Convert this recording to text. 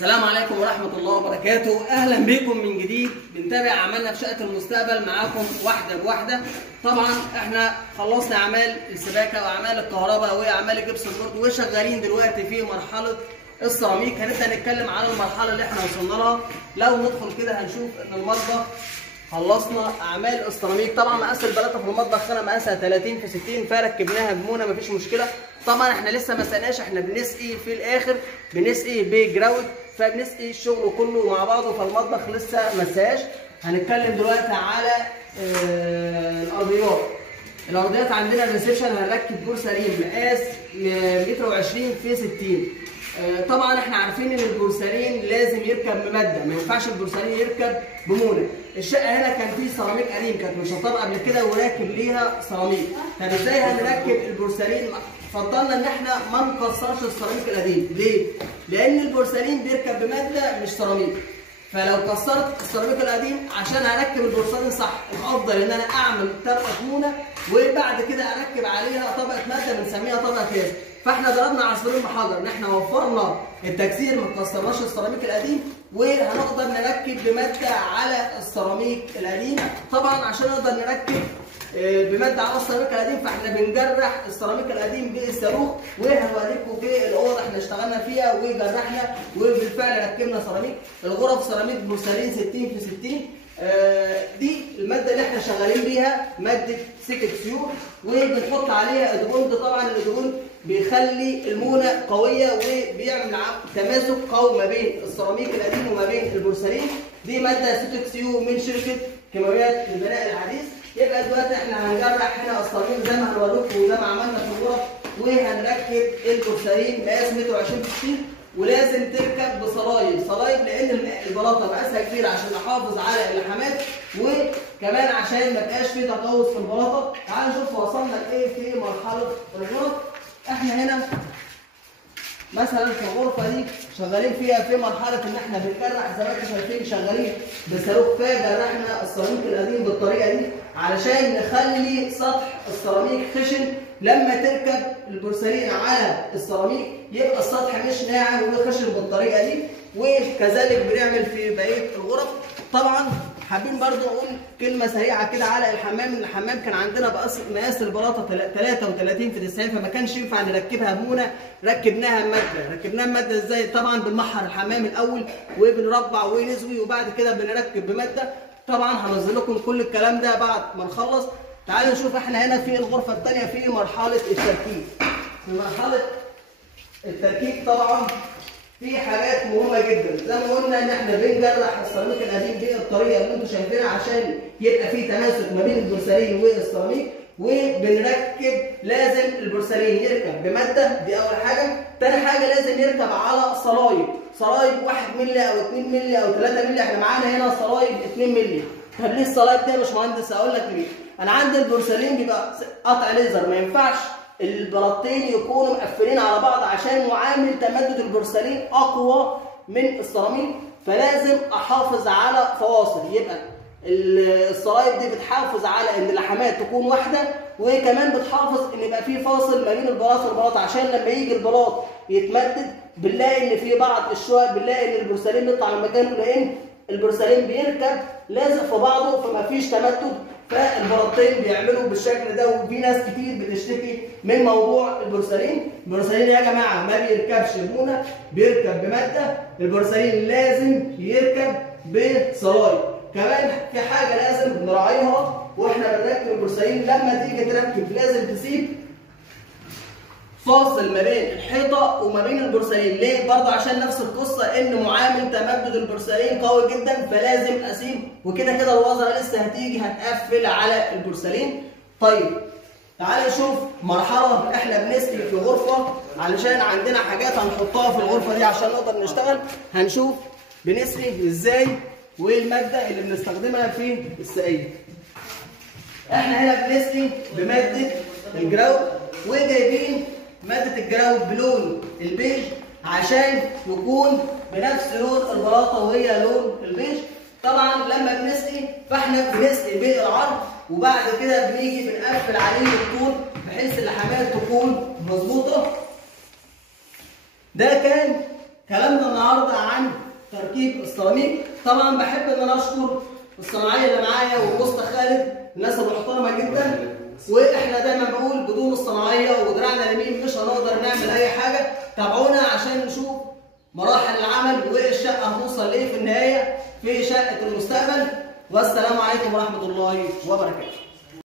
السلام عليكم ورحمة الله وبركاته. أهلا بكم من جديد. بنتابع أعمالنا في شقة المستقبل معاكم واحدة بواحدة. طبعا احنا خلصنا أعمال السباكة وأعمال الكهرباء وأعمال الجبسون بورد وشغالين دلوقتي في مرحلة السيراميك. هنبدأ نتكلم على المرحلة اللي احنا وصلنا لها. لو ندخل كده هنشوف إن المطبخ خلصنا أعمال السيراميك. طبعا مقاس البلاطة في المطبخ هنا مقاسها 30 في 60 فركبناها بمونة مفيش مشكلة. طبعا احنا لسه ما سقناش، احنا بنسقي في الآخر، بنسقي بجراود، فبنسقي الشغل كله مع بعضه، فالمطبخ لسه ما سقاش. هنتكلم دلوقتي على الارضيات عندنا الريسبشن هنركب بورسلين مقاس 120 في 60. طبعا احنا عارفين ان البورسلين لازم يركب بماده، ما ينفعش البورسلين يركب بمونه. الشقه هنا كان في سيراميك قديم كانت مشطبه قبل كده وراكب ليها سيراميك. طب ازاي هنركب البورسلين؟ فضلنا ان احنا ما نكسرش السيراميك القديم. ليه؟ لان البورسلين بيركب بماده مش سيراميك. فلو كسرت السيراميك القديم عشان اركب البورسلين صح، الافضل ان انا اعمل طبقه مونه وبعد كده اركب عليها طبقه ماده بنسميها طبقه كاس. فاحنا ضربنا عصفورين بحجر، ان احنا وفرنا التكسير ما كسرناش السيراميك القديم، وهنقدر نركب بماده على السيراميك القديم. طبعا عشان نقدر نركب بماده على السيراميك القديم فاحنا بنجرح السيراميك القديم بالصاروخ، وهوريكم في الاوضه احنا اشتغلنا فيها وجرحنا وبالفعل ركبنا سيراميك. الغرف سيراميك بورسلين 60 في 60. دي الماده اللي احنا شغالين بيها ماده سكت سيور، وبنحط عليها ادوبونت. طبعا الادوبونت بيخلي المونه قويه وبيعمل تماسك قوي ما بين السيراميك القديم وما بين البورسلين. دي ماده سكت سيور من شركه كيماويات البناء الحديث. يبقى دلوقتي احنا هنجرح هنا السيراميك زي ما هنوريكم وزي ما عملنا في الغرف، وهنركب البورسلين مقاس 120 في 60. ولازم تركب بصلايب لان البلاطه مقاسها كبير عشان نحافظ على اللحامات، وكمان عشان ما يبقاش في تقوس في البلاطه. تعالوا نشوف وصلنا لايه في مرحله الغرف. احنا هنا مثلا في الغرفه دي شغالين فيها في مرحله ان احنا بنجرح زي ما انتم شايفين، شغالين بصاروخ. فجرحنا السيراميك القديم بالطريقه دي علشان نخلي سطح السيراميك خشن. لما تركب البورسلين على السيراميك يبقى السطح مش ناعم وخشن بالطريقه دي. وكذلك بنعمل في بقيه الغرف. طبعا حابين برضو نقول كلمه سريعه كده على الحمام. الحمام كان عندنا مقاس البلاطه 33 في 90، فما كانش ينفع نركبها بمونه، ركبناها بماده. ازاي؟ طبعا بنمحر الحمام الاول وبنربع ونزوي وبعد كده بنركب بماده. طبعا هنزل لكم كل الكلام ده بعد ما نخلص. تعالوا نشوف احنا هنا في الغرفه الثانيه في مرحله التركيب. في مرحله التركيب طبعا في حاجات مهمه جدا. زي ما قلنا ان احنا بنجرح السيراميك القديم بالطريقه اللي انتم شايفينها عشان يبقى في تماسك ما بين البورسلين والسيراميك. وبنركب لازم البورسلين يركب بماده، دي اول حاجه. تاني حاجه لازم يركب على صلايب 1 مللي او 2 مللي او 3 مللي. احنا معانا هنا صلايب 2 مللي. طب ليه الصلايب دي يا باشمهندس؟ اقول لك ليه. انا عندي البورسلين بيبقى قطع ليزر، ما ينفعش البلاطتين يكونوا مقفلين على بعض عشان معامل تمدد البورسلين اقوى من السيراميك، فلازم احافظ على فواصل. يبقى الصلايب دي بتحافظ على ان اللحامات تكون واحده، وكمان بتحافظ ان يبقى في فاصل ما بين البلاط والبلاط عشان لما يجي البلاط يتمدد بنلاقي ان في بعض الشوائب، بنلاقي ان البورسلين بيطلع من مكانه لان البورسلين بيركب لازق في بعضه فما فيش تمدد، فالبلاطين بيعملوا بالشكل ده. وفي ناس كتير بتشتكي من موضوع البورسلين. البورسلين يا جماعه ما بيركبش بمونه، بيركب بماده. البورسلين لازم يركب بصلايب. كمان في حاجه لازم نراعيها واحنا بنركب البورسلين، لما تيجي تركب لازم تسيب فاصل ما بين الحيطه وما بين البورسلين. ليه؟ برضه عشان نفس القصه ان معامل تمدد البورسلين قوي جدا، فلازم اسيب. وكده كده الوزره لسه هتيجي هتقفل على البورسلين. طيب تعالى نشوف مرحله احنا بنسقي في غرفه علشان عندنا حاجات هنحطها في الغرفه دي عشان نقدر نشتغل. هنشوف بنسقي ازاي وايه الماده اللي بنستخدمها في السقيه. احنا هنا بنسقي بماده الجراود، وجايبين ماده الجراود بلون البيج عشان يكون بنفس لون البلاطه وهي لون البيج. طبعا لما بنسقي فاحنا بنسقي بالعرض وبعد كده بنيجي بنقفل عليه الطول بحيث اللحامات تكون مظبوطه. ده كان كلامنا النهارده عن تركيب السيراميك. طبعا بحب ان انا اشكر الصناعيه اللي معايا ومستر خالد، الناس المحترمه جدا. واحنا دايما بقول بدون الصناعيه ودراعنا اليمين مش هنقدر نعمل اي حاجه. تابعونا عشان نشوف مراحل العمل والشقه هتوصل لايه في النهايه في شقه المستقبل. والسلام عليكم ورحمه الله وبركاته.